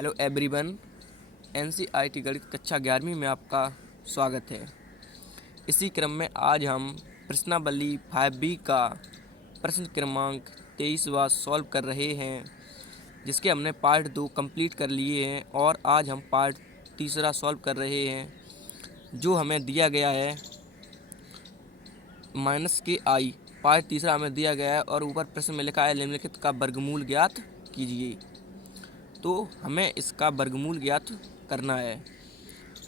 Hello everyone. NCERT गणित कक्षा 11वीं में आपका स्वागत है। इसी क्रम में आज हम प्रश्नावली 5B का प्रश्न क्रमांक 23वां सॉल्व कर रहे हैं, जिसके हमने पार्ट 2 कंप्लीट कर लिए हैं और आज हम पार्ट तीसरा सॉल्व कर रहे हैं, जो हमें दिया गया है माइनस के आई। पार्ट तीसरा हमें दिया गया है और ऊपर प्रश्न में लिखा है निम्नलिखित का वर्गमूल ज्ञात कीजिए। तो हमें इसका वर्गमूल ज्ञात करना है।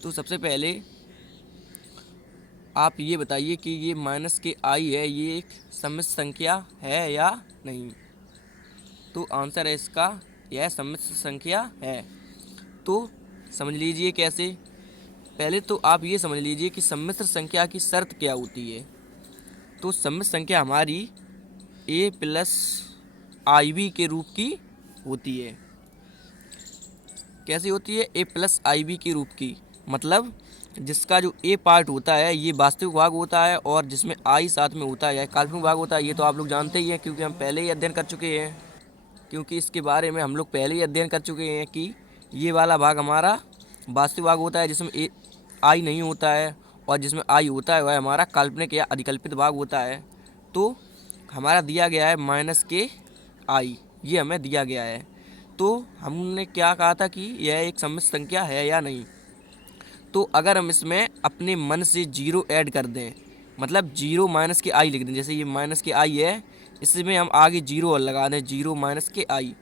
तो सबसे पहले आप ये बताइए कि ये माइनस के आई है, ये एक सम्मिश्र संख्या है या नहीं। तो आंसर है इसका, यह सम्मिश्र संख्या है। तो समझ लीजिए कैसे। पहले तो आप ये समझ लीजिए कि सम्मिश्र संख्या की शर्त क्या होती है। तो सम्मिश्र संख्या हमारी a प्लस आई बी के रूप की होती है। कैसी होती है? a प्लस आई बी के रूप की, मतलब जिसका जो a पार्ट होता है ये वास्तविक भाग होता है और जिसमें i साथ में होता है यह काल्पनिक भाग होता है। ये तो आप लोग जानते ही हैं, क्योंकि हम पहले ही अध्ययन कर चुके हैं। क्योंकि इसके बारे में हम लोग पहले ही अध्ययन कर चुके हैं कि ये वाला भाग हमारा वास्तविक भाग होता है जिसमें i नहीं होता है, और जिसमें i होता है वह हमारा काल्पनिक या अधिकल्पित भाग होता है। तो हमारा दिया गया है माइनस के आई, ये हमें दिया गया है। तो हमने क्या कहा था कि यह एक सम्मिश्र संख्या है या नहीं। तो अगर हम इसमें अपने मन से जीरो ऐड कर दें, मतलब जीरो माइनस के आई लिख दें, जैसे ये माइनस के आई है, इसमें हम आगे जीरो और लगा दें, जीरो माइनस के आई।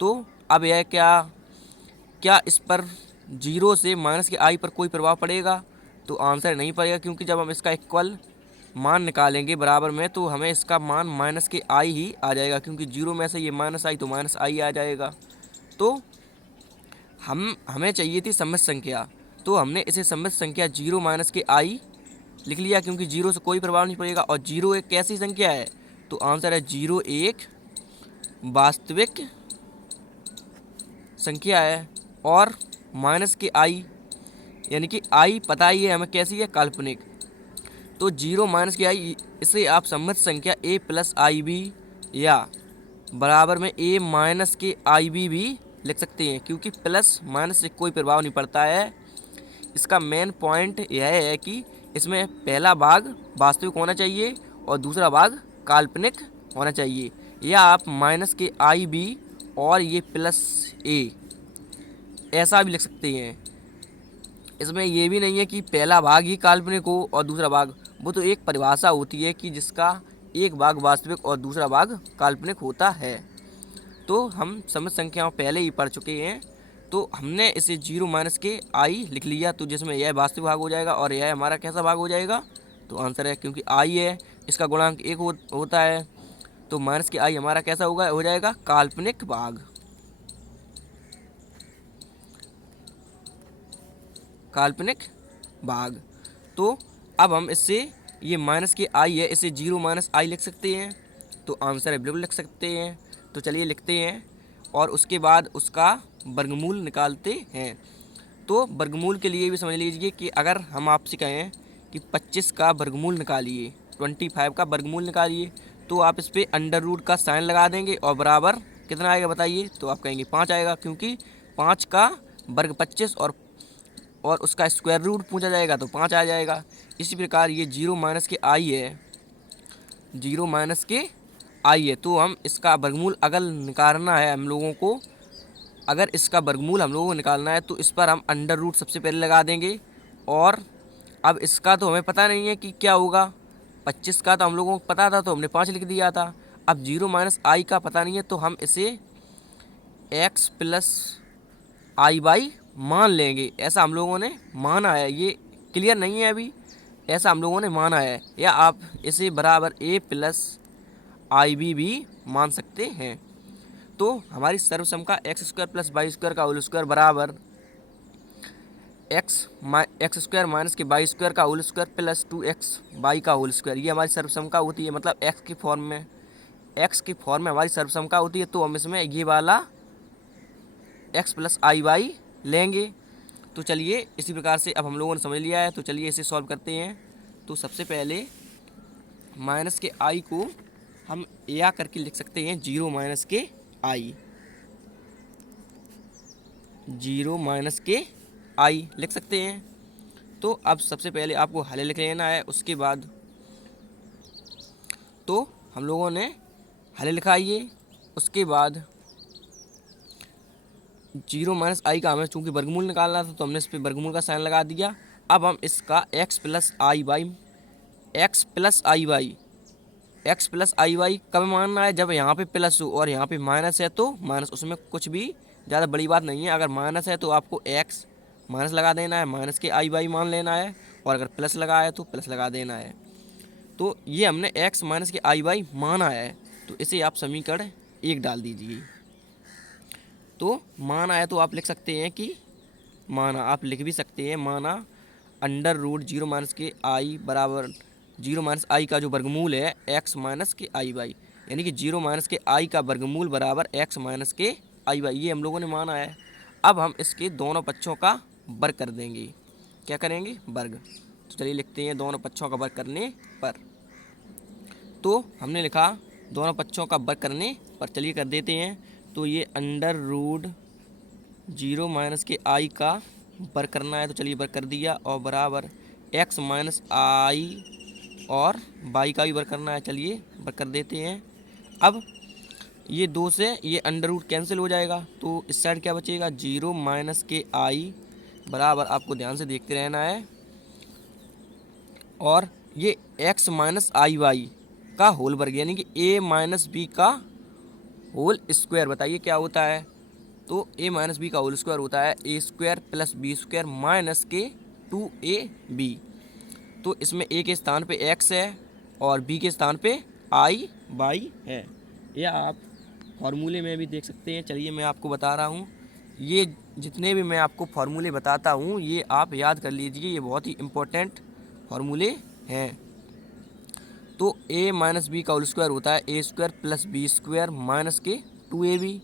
तो अब यह क्या इस पर जीरो से माइनस के आई पर कोई प्रभाव पड़ेगा? तो आंसर नहीं पड़ेगा, क्योंकि जब हम इसका इक्वल मान निकालेंगे बराबर में तो हमें इसका मान माइनस के आई ही आ जाएगा, क्योंकि जीरो में से ये माइनस आई तो माइनस आई आ जाएगा। तो हमें चाहिए थी सम्मिश्र संख्या, तो हमने इसे सम्मिश्र संख्या जीरो माइनस के आई लिख लिया, क्योंकि जीरो से कोई प्रभाव नहीं पड़ेगा। और जीरो एक कैसी संख्या है? तो आंसर है जीरो एक वास्तविक संख्या है, और माइनस के आई यानी कि आई पता ही है हमें कैसी है, काल्पनिक। तो जीरो माइनस के आई, इसे आप सम्मिश्र संख्या a प्लस आई बी या बराबर में a माइनस के आई बी भी लिख सकते हैं, क्योंकि प्लस माइनस से कोई प्रभाव नहीं पड़ता है। इसका मेन पॉइंट यह है कि इसमें पहला भाग वास्तविक होना चाहिए और दूसरा भाग काल्पनिक होना चाहिए। या आप माइनस के आई बी और ये प्लस a ऐसा भी लिख सकते हैं। इसमें ये भी नहीं है कि पहला भाग ही काल्पनिक हो और दूसरा भाग, वो तो एक परिभाषा होती है कि जिसका एक भाग वास्तविक और दूसरा भाग काल्पनिक होता है। तो हम सम्मिश्र संख्याओं पहले ही पढ़ चुके हैं। तो हमने इसे जीरो माइनस के आई लिख लिया, तो जिसमें यह वास्तविक भाग हो जाएगा और यह हमारा कैसा भाग हो जाएगा? तो आंसर है, क्योंकि आई है इसका गुणांक एक होता है, तो माइनस के आई हमारा कैसा होगा, हो जाएगा काल्पनिक भाग। काल्पनिक भाग। तो अब हम इससे ये माइनस के आई है, इसे जीरो माइनस आई लिख सकते हैं। तो आंसर है बिल्कुल लिख सकते हैं। तो चलिए लिखते हैं और उसके बाद उसका वर्गमूल निकालते हैं। तो वर्गमूल के लिए भी समझ लीजिए कि अगर हम आपसे कहें कि 25 का वर्गमूल निकालिए, 25 का वर्गमूल निकालिए, तो आप इस पर अंडर रूट का साइन लगा देंगे और बराबर कितना आएगा बताइए? तो आप कहेंगे 5 आएगा, क्योंकि 5 का वर्ग 25 और उसका स्क्वायर रूट पूछा जाएगा तो 5 आ जाएगा। इसी प्रकार ये जीरो माइनस के आई है, जीरो माइनस के आई है। तो हम इसका वर्गमूल अगर निकालना है हम लोगों को, अगर इसका वर्गमूल हम लोगों को निकालना है तो इस पर हम अंडर रूट सबसे पहले लगा देंगे। और अब इसका तो हमें पता नहीं है कि क्या होगा। 25 का तो हम लोगों को पता था, तो हमने 5 लिख दिया था। अब जीरो माइनस आई का पता नहीं है, तो हम इसे x प्लस आई बाई मान लेंगे। ऐसा हम लोगों ने माना है, ये क्लियर नहीं है अभी, ऐसा हम लोगों ने माना है। या आप इसे बराबर a प्लस आई बी भी मान सकते हैं। तो हमारी सर्वसम का x square plus y square का होल स्क्वायर बराबर एक्स स्क्वायर माइनस के वाई स्क्वायर का whole square plus 2x y का होल स्क्वायर, ये हमारी सर्वसम का होती है। मतलब एक्स की फॉर्म में हमारी सर्वसम का होती है। तो हम इसमें ये वाला एक्स प्लस आई वाई लेंगे। तो चलिए इसी प्रकार से अब हम लोगों ने समझ लिया है, तो चलिए इसे सॉल्व करते हैं। तो सबसे पहले माइनस के आई को हम या करके लिख सकते हैं जीरो माइनस के आई। जीरो माइनस के आई लिख सकते हैं। तो अब सबसे पहले आपको हल लिख लेना है, उसके बाद तो हम लोगों ने हल लिखा ये, उसके बाद जीरो माइनस आई का हमें चूंकि वर्गमूल निकालना था तो हमने इस पर वर्गमूल का साइन लगा दिया। अब हम इसका एक्स प्लस आई वाई कब मानना है, जब यहाँ पे प्लस हो और यहाँ पे माइनस है तो माइनस, उसमें कुछ भी ज़्यादा बड़ी बात नहीं है। अगर माइनस है तो आपको एक्स माइनस लगा देना है, माइनस के आई वाई मान लेना है, और अगर प्लस लगा है तो प्लस लगा देना है। तो ये हमने एक्स माइनस के आई वाई माना है, तो इसे आप समीकरण 1 डाल दीजिए। तो माना है तो आप लिख सकते हैं कि माना, आप लिख भी सकते हैं माना अंडर रूट जीरो माइनस के आई बराबर जीरो माइनस आई का जो वर्गमूल है एक्स माइनस के आई वाई, यानी कि जीरो माइनस के आई का वर्गमूल बराबर एक्स माइनस के आई वाई, ये हम लोगों ने माना है। अब हम इसके दोनों पक्षों का वर्ग कर देंगे। क्या करेंगे? वर्ग। तो चलिए लिखते हैं दोनों पक्षों का वर्ग करने पर। तो हमने लिखा दोनों पक्षों का वर्ग करने पर, चलिए कर देते हैं। तो ये अंडर रूट जीरो माइनस के आई का वर्ग करना है, तो चलिए वर्ग कर दिया, और बराबर एक्स माइनस आई और वाई का भी वर्ग करना है, चलिए वर्ग कर देते हैं। अब ये दो से ये अंडर रूट कैंसिल हो जाएगा, तो इस साइड क्या बचेगा? जीरो माइनस के आई बराबर, आपको ध्यान से देखते रहना है, और ये एक्स माइनस आई वाई का होल वर्ग, यानी कि ए माइनस बी का होल स्क्वायर। बताइए क्या होता है? तो ए माइनस बी का होल स्क्वायर होता है a square plus b square minus के 2ab। तो इसमें ए के स्थान पे एक्स है और बी के स्थान पे आई वाई है, या आप फार्मूले में भी देख सकते हैं। चलिए मैं आपको बता रहा हूँ, ये जितने भी मैं आपको फार्मूले बताता हूँ ये आप याद कर लीजिए, ये बहुत ही इम्पोर्टेंट फार्मूले हैं। तो ए माइनस बी का होल स्क्वायर होता है a square plus b square minus के 2ab,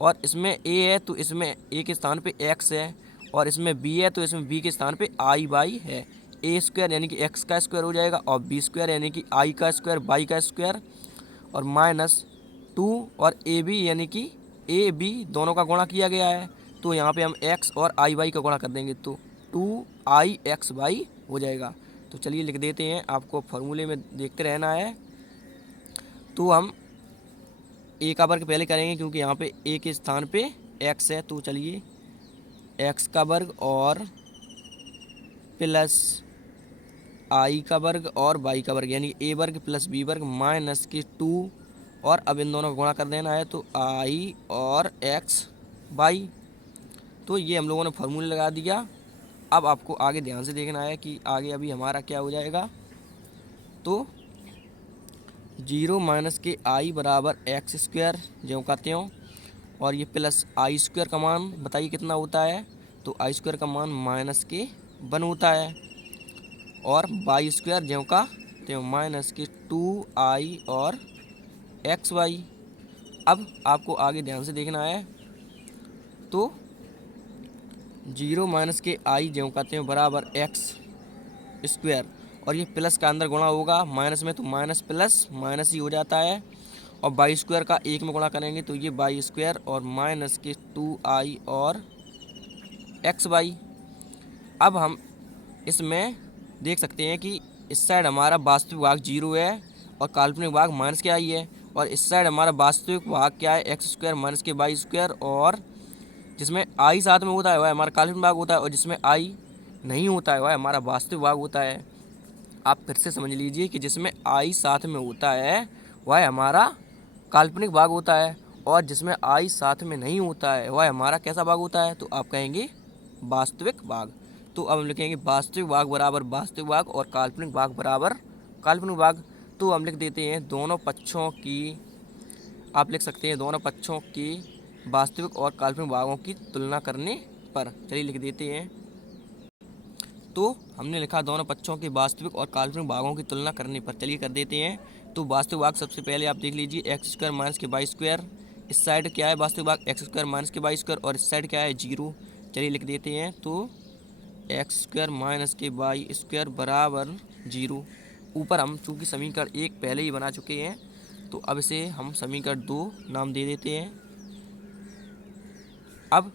और इसमें ए है तो इसमें ए के स्थान पे एक्स है, और इसमें बी है तो इसमें बी के स्थान पे आई वाई है। ए स्क्वायर यानी कि एक्स का स्क्वायर हो जाएगा, और बी स्क्वायर यानी कि आई का स्क्वायर वाई का स्क्वायर, और माइनस 2, और ए बी यानी कि ए बी दोनों का गुणा किया गया है, तो यहाँ पे हम एक्स और आई वाई का गुणा कर देंगे, तो 2IXY हो जाएगा। तो चलिए लिख देते हैं, आपको फार्मूले में देखते रहना है। तो हम ए का वर्ग पहले करेंगे क्योंकि यहाँ पे ए के स्थान पे एक्स है, तो चलिए एक्स का वर्ग और प्लस आई का वर्ग और वाई का वर्ग, यानी ए वर्ग प्लस बी वर्ग माइनस के 2, और अब इन दोनों को गुणा कर देना है, तो आई और एक्स वाई। तो ये हम लोगों ने फार्मूला लगा दिया। अब आपको आगे ध्यान से देखना है कि आगे अभी हमारा क्या हो जाएगा। तो जीरो माइनस के आई बराबर एक्स स्क्वायर ज्यों का त्यों, और ये प्लस आई स्क्वायर का मान बताइए कितना होता है? तो आई स्क्वायर का मान माइनस के 1 होता है, और वाई स्क्वायर ज्यों का त्यों माइनस के 2i और एक्स वाई। अब आपको आगे ध्यान से देखना है। तो जीरो माइनस के आई ज्यों का त्यों बराबर एक्स स्क्वायर, और ये प्लस का अंदर गुणा होगा माइनस में, तो माइनस प्लस माइनस ही हो जाता है, और वाई स्क्वायर का 1 में गुणा करेंगे तो ये वाई स्क्वायर और माइनस के 2i और एक्स वाई। अब हम इसमें देख सकते हैं कि इस साइड हमारा वास्तविक भाग 0 है और काल्पनिक भाग माइनस के आई है, और इस साइड हमारा वास्तविक भाग क्या है? एक्स स्क्वायर माइनस के वाई स्क्वायर, और जिसमें आई साथ में होता है वह हमारा काल्पनिक भाग होता है, और जिसमें आई नहीं होता है वह हमारा वास्तविक भाग होता है। आप फिर से समझ लीजिए कि जिसमें आई साथ में होता है वह हमारा काल्पनिक भाग होता है, और जिसमें आई साथ में नहीं होता है वह हमारा कैसा भाग होता है? तो आप कहेंगे वास्तविक भाग। तो अब हम लिखेंगे वास्तविक भाग बराबर वास्तविक भाग और काल्पनिक भाग बराबर काल्पनिक भाग। तो हम लिख देते हैं दोनों पक्षों की, आप लिख सकते हैं दोनों पक्षों की वास्तविक और काल्पनिक भागों की तुलना करने पर। चलिए लिख देते हैं। तो हमने लिखा दोनों पक्षों के वास्तविक और काल्पनिक भागों की तुलना करने पर, चलिए कर देते हैं। तो वास्तविक भाग सबसे पहले आप देख लीजिए एक्स स्क्वायर माइनस के वाई स्क्वायर, इस साइड क्या है वास्तविक भाग? एक्स स्क्वायर माइनस के वाई स्क्वायर, और इस साइड क्या है? 0। चलिए लिख देते हैं। तो एक्स स्क्वायर माइनस के वाई स्क्वायर बराबर 0। ऊपर हम चूँकि समीकरण 1 पहले ही बना चुके हैं, तो अब इसे हम समीकरण 2 नाम दे देते हैं। अब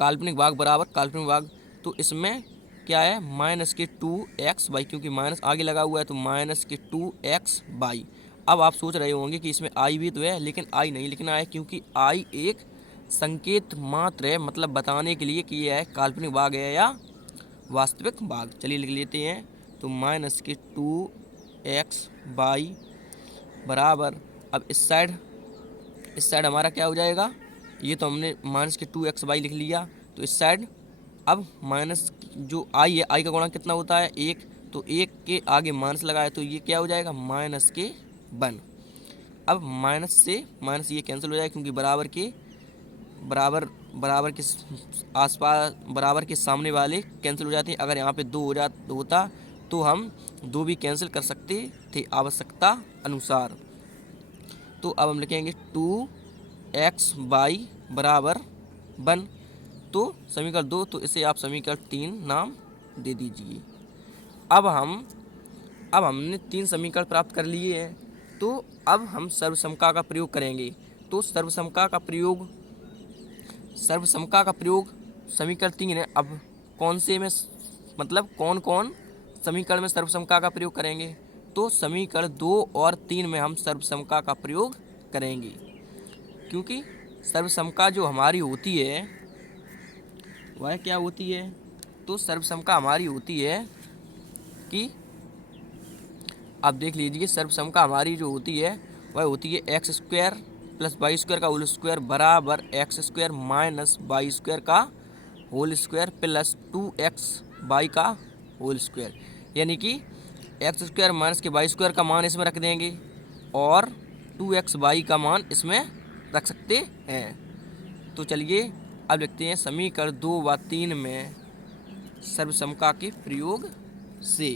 काल्पनिक भाग बराबर काल्पनिक भाग, तो इसमें क्या है माइनस के 2x/, क्योंकि माइनस आगे लगा हुआ है तो माइनस के 2x/। अब आप सोच रहे होंगे कि इसमें आई भी तो है, लेकिन आई नहीं लिखना है, क्योंकि आई एक संकेत मात्र है, मतलब बताने के लिए कि यह है काल्पनिक भाग है या वास्तविक भाग। चलिए लिख लेते हैं, तो माइनस के 2x/, बराबर, अब इस साइड हमारा क्या हो जाएगा, ये तो हमने माइनस के 2x/, लिख लिया, तो इस साइड अब माइनस जो आई है, आई का गुणा कितना होता है 1, तो 1 के आगे माइनस लगाया तो ये क्या हो जाएगा माइनस के 1। अब माइनस से माइनस ये कैंसिल हो जाएगा, क्योंकि बराबर के आसपास बराबर के सामने वाले कैंसिल हो जाते हैं। अगर यहाँ पे 2 होता तो हम 2 भी कैंसिल कर सकते थे आवश्यकता अनुसार। तो अब हम लिखेंगे 2x/, बराबर 1। तो समीकरण 2, तो इसे आप समीकरण 3 नाम दे दीजिए। अब हमने 3 समीकरण प्राप्त कर लिए हैं, तो अब हम सर्वसमका का प्रयोग करेंगे। तो सर्वसमका का प्रयोग समीकरण 3 है। अब कौन से में, मतलब कौन समीकरण में सर्वसमका का प्रयोग करेंगे, तो समीकरण 2 और 3 में हम सर्वसमका का प्रयोग करेंगे, क्योंकि सर्वसमका जो हमारी होती है वह क्या होती है, तो सर्वसमका हमारी होती है कि आप देख लीजिए, सर्वसमका हमारी जो होती है वह होती है x² + y² का होल स्क्वायर बराबर x² - y² का होल स्क्वायर प्लस 2x/y का होल स्क्वायर। यानी कि x² - के y² का मान इसमें रख देंगे और 2x/y का मान इसमें रख सकते हैं। तो चलिए अब लिखते हैं समीकरण 2 व 3 में सर्वसमका के प्रयोग से।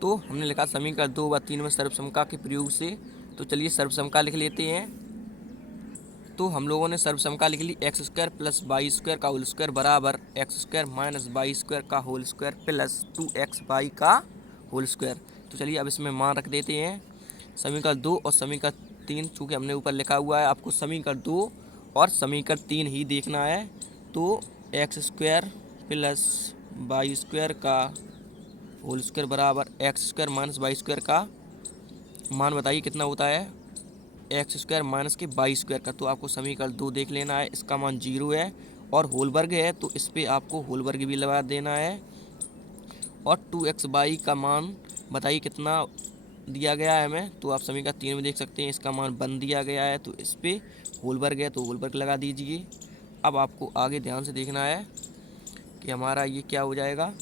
तो हमने लिखा समीकरण 2 व 3 में सर्वसमका के प्रयोग से। तो चलिए सर्वसमका लिख लेते हैं। तो हम लोगों ने सर्वसमका लिख ली, x² + y² का होल स्क्वायर बराबर x² - y² का होल स्क्वायर प्लस 2x/y का होल स्क्वायर। तो चलिए अब इसमें मान रख देते हैं। समीकरण 2 और समीकरण 3, चूँकि हमने ऊपर लिखा हुआ है, आपको समीकरण 2 और समीकरण 3 ही देखना है। तो x² + y² का होल स्क्वायर बराबर x² - y² का मान बताइए कितना होता है, x² - के y² का। तो आपको समीकरण 2 देख लेना है, इसका मान 0 है और होल वर्ग है, तो इस पर आपको होल वर्ग भी लगा देना है। और 2x/y का मान बताइए कितना दिया गया है हमें, तो आप समीकरण 3 में देख सकते हैं, इसका मान 1 दिया गया है, तो इस पर होल वर्ग है तो होल वर्ग लगा दीजिए। अब आपको आगे ध्यान से देखना है कि हमारा ये क्या हो जाएगा,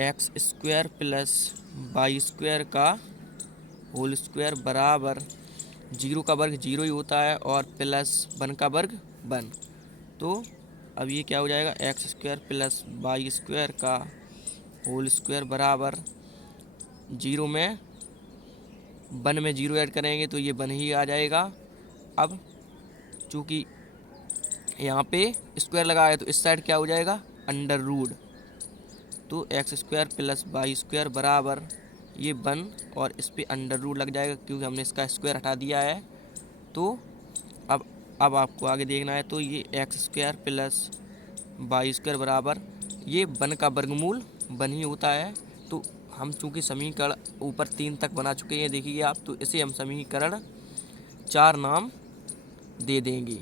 x² + y² का होल स्क्वायर बराबर 0 का वर्ग 0 ही होता है और प्लस 1 का वर्ग 1। तो अब ये क्या हो जाएगा, x² + y² का होल स्क्वायर बराबर 0 में 1 में 0 ऐड करेंगे तो ये 1 ही आ जाएगा। अब चूँकि यहाँ पे स्क्वायर लगा है तो इस साइड क्या हो जाएगा √। तो x² + y² बराबर ये 1 और इस पे √, लग जाएगा क्योंकि हमने इसका स्क्वायर हटा दिया है। तो अब आपको आगे देखना है, तो ये x² + y² बराबर ये 1 का वर्गमूल 1 ही होता है। तो हम चूँकि समीकरण ऊपर 3 तक बना चुके हैं, देखिए आप, तो इसे हम समीकरण 4 नाम दे देंगे।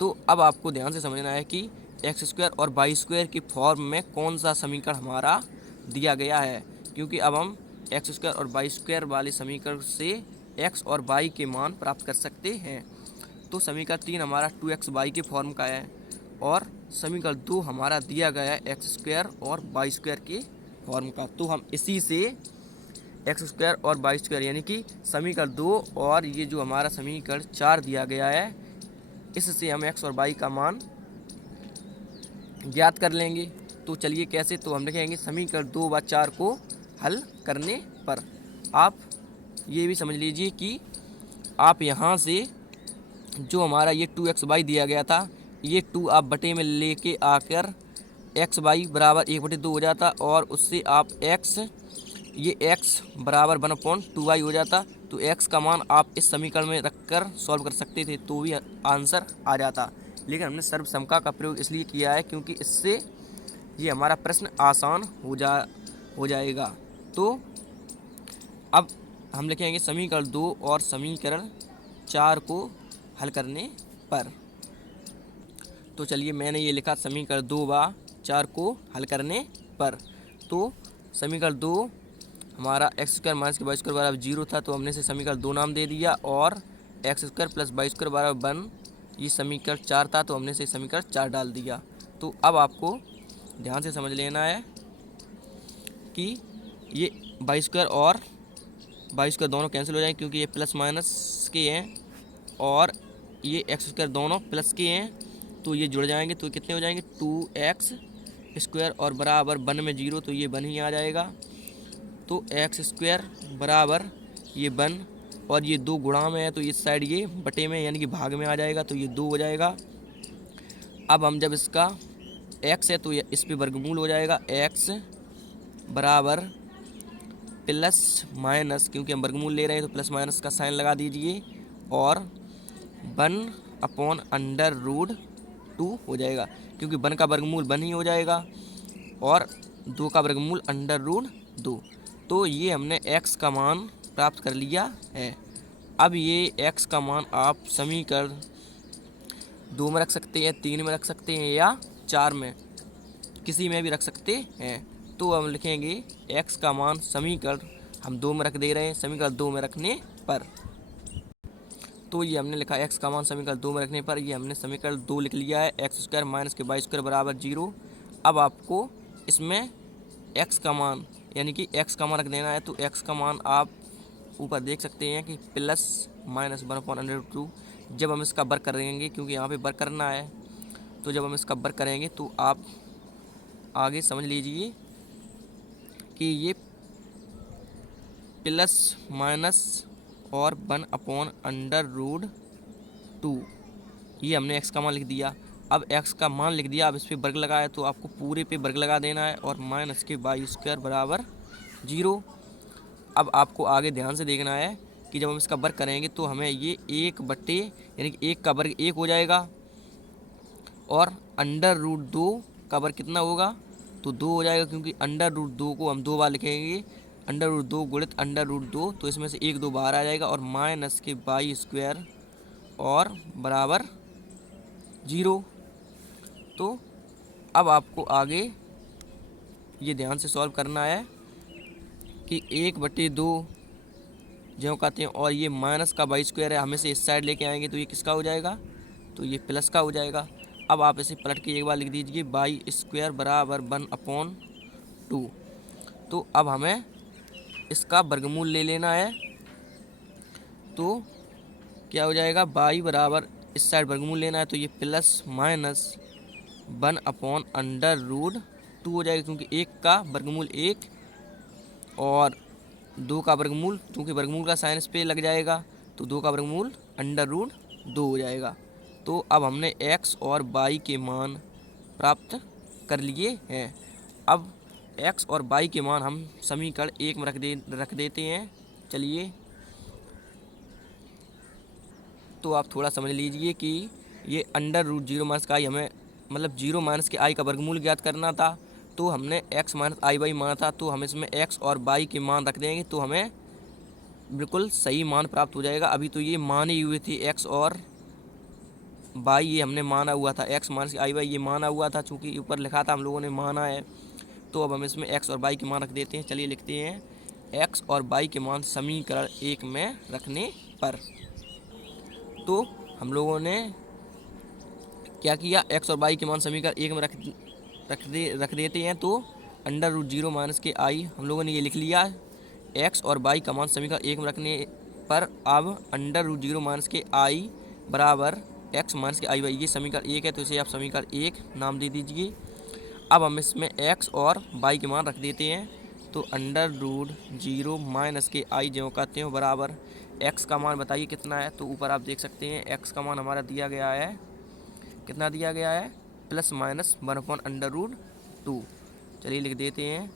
तो अब आपको ध्यान से समझना है कि x² और y² की फॉर्म में कौन सा समीकरण हमारा दिया गया है, क्योंकि अब हम x² और y² वाले समीकरण से x और y के मान प्राप्त कर सकते हैं। तो समीकरण 3 हमारा 2x/y के फॉर्म का है और समीकरण 2 हमारा दिया गया है x² और y² के फॉर्म का। तो हम इसी से x² और y² यानी कि समीकरण 2 और ये जो हमारा समीकरण 4 दिया गया है, इससे हम x और y का मान ज्ञात कर लेंगे। तो चलिए कैसे, तो हम लिखेंगे समीकरण 2 व 4 को हल करने पर आप ये भी समझ लीजिए कि आप यहाँ से जो हमारा ये 2x/y दिया गया था, ये 2 आप बटे में लेके आकर x/y बराबर 1/2 हो जाता और उससे आप ये x बराबर 1/2y हो जाता। तो x का मान आप इस समीकरण में रखकर सॉल्व कर सकते थे तो भी आंसर आ जाता। लेकिन हमने सर्वसम्मका का प्रयोग इसलिए किया है क्योंकि इससे ये हमारा प्रश्न आसान हो जाएगा। तो अब हम लिखेंगे समीकरण 2 और समीकरण 4 को हल करने पर। तो चलिए मैंने ये लिखा समीकरण 2 व 4 को हल करने पर। तो समीकरण 2 हमारा एक्स स्क्वायर माइनस के वाई स्क्वायर बराबर 0 था, तो हमने इसे समीकरण 2 नाम दे दिया। और x square plus y square बराबर 1 ये समीकरण 4 था, तो हमने इसे समीकरण 4 डाल दिया। तो अब आपको ध्यान से समझ लेना है कि ये वाई स्क्वायर दोनों कैंसिल हो जाएंगे क्योंकि ये प्लस माइनस के हैं, और ये एक्स स्क्वायर दोनों प्लस के हैं, तो ये जुड़ जाएंगे। तो कितने हो जाएंगे 2x स्क्वायर और बराबर 1 में 0, तो ये 1 ही आ जाएगा। तो एक्स स्क्वायर बराबर ये 1 और ये 2 गुणा में है, तो इस साइड ये बटे में यानी कि भाग में आ जाएगा, तो ये 2 हो जाएगा। अब हम जब इसका x है तो ये इस पे वर्गमूल हो जाएगा, x बराबर प्लस माइनस, क्योंकि हम वर्गमूल ले रहे हैं तो प्लस माइनस का साइन लगा दीजिए, और 1/√2 हो जाएगा, क्योंकि 1 का वर्गमूल 1 ही हो जाएगा और 2 का वर्गमूल √2। तो ये हमने x का मान प्राप्त कर लिया है। अब ये x का मान आप समीकरण 2 में रख सकते हैं, 3 में रख सकते हैं या 4 में, किसी में भी रख सकते हैं। तो हम लिखेंगे x का मान समीकरण हम 2 में रख दे रहे हैं, समीकरण 2 में रखने पर। तो ये हमने लिखा x का मान समीकरण 2 में रखने पर, ये हमने समीकरण 2 लिख लिया है, एक्स स्क्वायर माइनस के वाई स्क्वायर बराबर 0। अब आपको इसमें x का मान यानी कि x का मान रख देना है। तो x का मान आप ऊपर देख सकते हैं कि प्लस माइनस 1/√2। जब हम इसका वर्ग करेंगे, क्योंकि यहाँ पे वर्ग करना है, तो जब हम इसका वर्ग करेंगे तो आप आगे समझ लीजिए कि ये प्लस माइनस और 1/√2 ये हमने x का मान लिख दिया। अब x का मान लिख दिया, अब इस पर वर्ग लगाया तो आपको पूरे पे वर्ग लगा देना है, और माइनस के वाई स्क्वायर बराबर 0। अब आपको आगे ध्यान से देखना है कि जब हम इसका वर्ग करेंगे तो हमें ये 1 बट्टे यानी कि 1 का वर्ग 1 हो जाएगा, और √2 का वर्ग कितना होगा तो 2 हो जाएगा, क्योंकि √2 को हम 2 बार लिखेंगे, √2 गुणित √2, तो इसमें से 1 2 बाहर आ जाएगा, और माइनस के वाई स्क्वायर और बराबर 0। तो अब आपको आगे ये ध्यान से सॉल्व करना है कि 1/2 जो कहते हैं, और ये माइनस का वाई स्क्वायर है, हमें से इस साइड लेके आएंगे तो ये किसका हो जाएगा, तो ये प्लस का हो जाएगा। अब आप इसे पलट के एक बार लिख दीजिए, वाई स्क्वायर बराबर 1/2। तो अब हमें इसका वर्गमूल ले लेना है, तो क्या हो जाएगा, वाई बराबर इस साइड वर्गमूल लेना है, तो ये प्लस माइनस 1/√2 हो जाएगा, क्योंकि 1 का वर्गमूल 1 और 2 का वर्गमूल, क्योंकि वर्गमूल का साइन इस पे लग जाएगा, तो 2 का वर्गमूल √2 हो जाएगा। तो अब हमने x और y के मान प्राप्त कर लिए हैं। अब x और y के मान हम समीकरण 1 में रख देते हैं। चलिए, तो आप थोड़ा समझ लीजिए कि ये √0 माइनस का आई हमें मतलब 0 माइनस के आई का वर्गमूल ज्ञात करना था, तो हमने x माइनस आई वाई माना था, तो हम इसमें x और y के मान रख देंगे तो हमें बिल्कुल सही मान प्राप्त हो जाएगा। अभी तो ये माने हुए थे x और y, ये हमने माना हुआ था, x माइनस आई वाई ये माना हुआ था, चूँकि ऊपर लिखा था हम लोगों ने माना है। तो अब हम इसमें x और y के मान रख देते हैं। चलिए लिखते हैं x और y के मान समीकरण 1 में रखने पर। तो हम लोगों ने क्या किया, x और y के मान समीकरण 1 में रख देते हैं। तो √0 माइनस के आई हम लोगों ने ये लिख लिया। x और y का मान समीकरण 1 में रखने पर अब √0 माइनस के आई बराबर x माइनस के आई वाई, ये समीकरण 1 है, तो इसे आप समीकरण 1 नाम दे दीजिए। अब हम इसमें x और y के मान रख देते हैं। तो √0 माइनस के आई जो कहते हैं बराबर x का मान बताइए कितना है, तो ऊपर आप देख सकते हैं x का मान हमारा दिया गया है, कितना दिया गया है, प्लस माइनस 1/√2। चलिए लिख देते हैं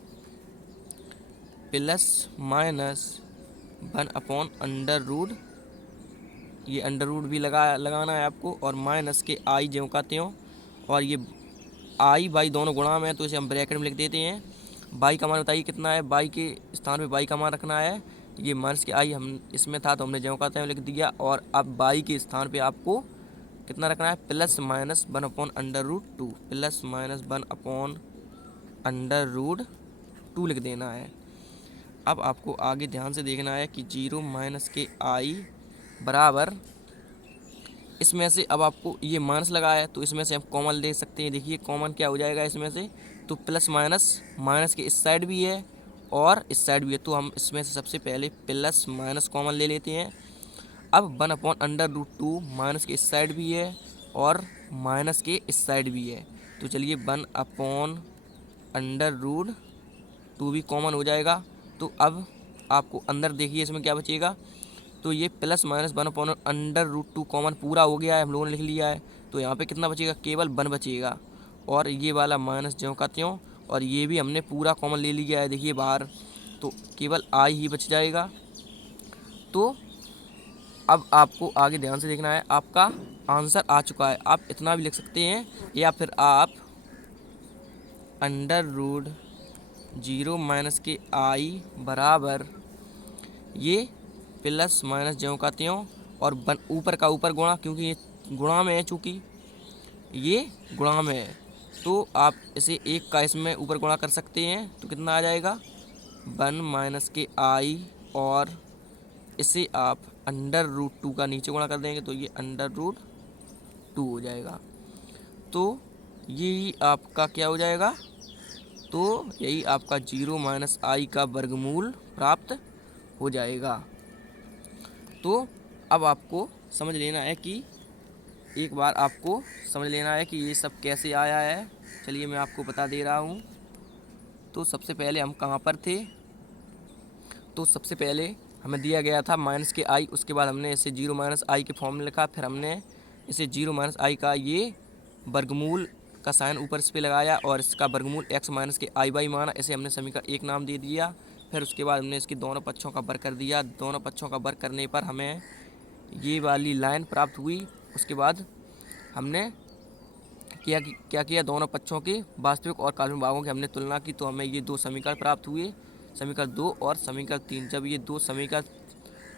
प्लस माइनस 1/√2 ये अंडर रूट भी लगाना है आपको, और माइनस के आई ज्यों का त्यों, और ये आई बाई दोनों गुणा में है तो इसे हम ब्रैकेट में लिख देते हैं। बाई का मान बताइए कितना है, बाई के स्थान पे बाई का मान रखना है। ये माइनस के आई हम इसमें था तो हमने ज्यों का त्यों लिख दिया, और अब बाई के स्थान पे आपको कितना रखना है, प्लस माइनस 1/√2, प्लस माइनस 1/√2 लिख देना है। अब आपको आगे ध्यान से देखना है कि 0 माइनस के आई बराबर, इसमें से अब आपको ये माइनस लगा है तो इसमें से हम कॉमन ले सकते हैं। देखिए कॉमन क्या हो जाएगा इसमें से, तो प्लस माइनस, माइनस के इस साइड भी है और इस साइड भी है, तो हम इसमें से सबसे पहले प्लस माइनस कॉमन ले लेते हैं। अब 1/√2, माइनस के इस साइड भी है और माइनस के इस साइड भी है, तो चलिए 1/√2 भी कॉमन हो जाएगा। तो अब आपको अंदर देखिए इसमें क्या बचेगा, तो ये प्लस माइनस 1/√2 कॉमन पूरा हो गया है, हम लोगों ने लिख लिया है। तो यहाँ पे कितना बचेगा, केवल 1 बचेगा, और ये वाला माइनस ज्यों का त्यों, और ये भी हमने पूरा कॉमन ले लिया है देखिए बाहर, तो केवल आई ही बच जाएगा। तो अब आपको आगे ध्यान से देखना है, आपका आंसर आ चुका है। आप इतना भी लिख सकते हैं, या फिर आप √0 माइनस के आई बराबर ये प्लस माइनस ज्यों का त्यों, और ऊपर का ऊपर गुणा, क्योंकि ये गुणा में है, चूँकि ये गुणा में है तो आप इसे एक का इसमें ऊपर गुणा कर सकते हैं, तो कितना आ जाएगा 1 माइनस के आई, और इसे आप √2 का नीचे गुणा कर देंगे तो ये √2 हो जाएगा। तो यही आपका क्या हो जाएगा, तो यही आपका 0 माइनस आई का वर्गमूल प्राप्त हो जाएगा। तो अब आपको समझ लेना है कि, एक बार आपको समझ लेना है कि ये सब कैसे आया है। चलिए मैं आपको बता दे रहा हूँ। तो सबसे पहले हम कहाँ पर थे, तो सबसे पहले हमें दिया गया था माइनस के आई, उसके बाद हमने इसे 0 माइनस आई के फॉर्म में लिखा, फिर हमने इसे 0 माइनस आई का ये वर्गमूल का साइन ऊपर इस पर लगाया, और इसका वर्गमूल x माइनस के आई बाई माना, इसे हमने समीकरण 1 नाम दे दिया। फिर उसके बाद हमने इसकी दोनों पक्षों का वर्ग कर दिया, दोनों पक्षों का वर्ग करने पर हमें ये वाली लाइन प्राप्त हुई। उसके बाद हमने क्या किया, दोनों पक्षों के वास्तविक और काल्पनिक भागों की हमने तुलना की, तो हमें ये दो समीकरण प्राप्त हुए, समीकरण 2 और समीकरण 3। जब ये समीकरण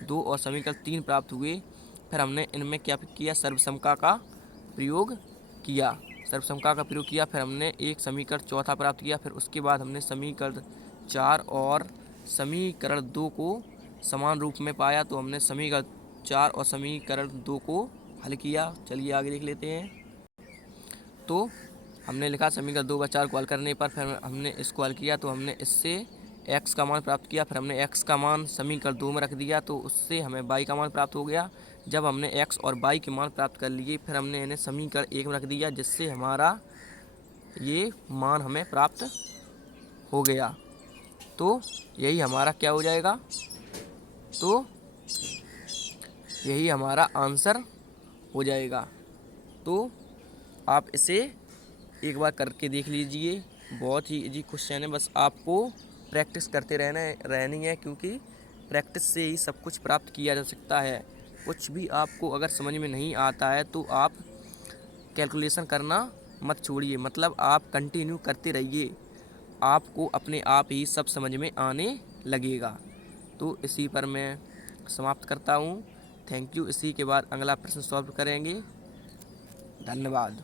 2 और समीकरण 3 प्राप्त हुए, फिर हमने इनमें क्या किया, सर्वसमता का प्रयोग किया, फिर हमने एक समीकरण चौथा प्राप्त किया। फिर उसके बाद हमने समीकरण 4 और समीकरण 2 को समान रूप में पाया, तो हमने समीकरण 4 और समीकरण 2 को हल किया। चलिए आगे देख लेते हैं। तो हमने लिखा समीकरण 2 व 4 को हल करने पर फिर हमने इसको हल किया, तो हमने इससे x का मान प्राप्त किया। फिर हमने x का मान समीकरण 2 में रख दिया, तो उससे हमें y का मान प्राप्त हो गया। जब हमने x और y के मान प्राप्त कर लिए, फिर हमने इन्हें समीकरण 1 में रख दिया, जिससे हमारा ये मान हमें प्राप्त हो गया। तो यही हमारा क्या हो जाएगा, तो यही हमारा आंसर हो जाएगा। तो आप इसे एक बार करके देख लीजिए, बहुत ही इजी क्वेश्चन है, बस आपको प्रैक्टिस करते रहनी है, क्योंकि प्रैक्टिस से ही सब कुछ प्राप्त किया जा सकता है। कुछ भी आपको अगर समझ में नहीं आता है तो आप कैलकुलेशन करना मत छोड़िए, मतलब आप कंटिन्यू करते रहिए, आपको अपने आप ही सब समझ में आने लगेगा। तो इसी पर मैं समाप्त करता हूँ। Thank you. इसी के बाद अगला प्रश्न सॉल्व करेंगे। धन्यवाद।